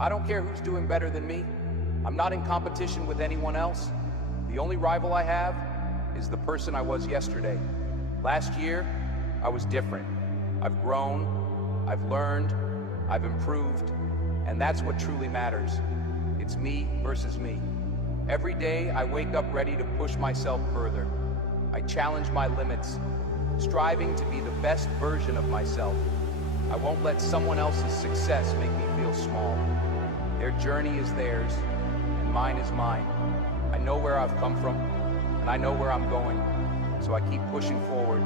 I don't care who's doing better than me. I'm not in competition with anyone else. The only rival I have is the person I was yesterday. Last year, I was different. I've grown, I've learned, I've improved, and that's what truly matters. It's me versus me. Every day, I wake up ready to push myself further. I challenge my limits, striving to be the best version of myself. I won't let someone else's success make me feel small. Their journey is theirs, and mine is mine. I know where I've come from, and I know where I'm going, so I keep pushing forward,